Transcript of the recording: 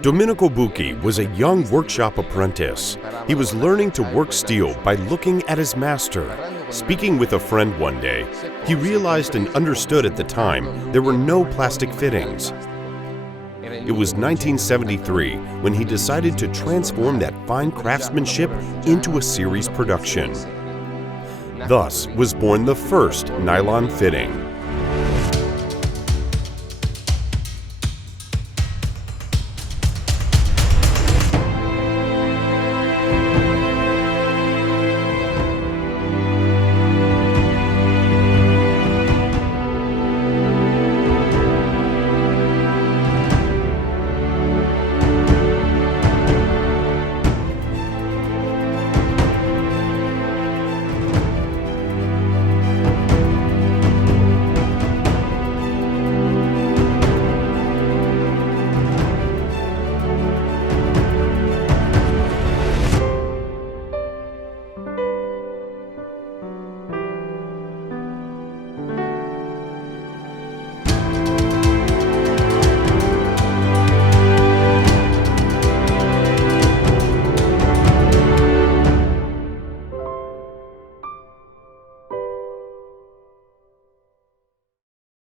Domenico Bucchi was a young workshop apprentice. He was learning to work steel by looking at his master. Speaking with a friend one day, he realized and understood at the time there were no plastic fittings. It was 1973 when he decided to transform that fine craftsmanship into a series production. Thus was born the first nylon fitting.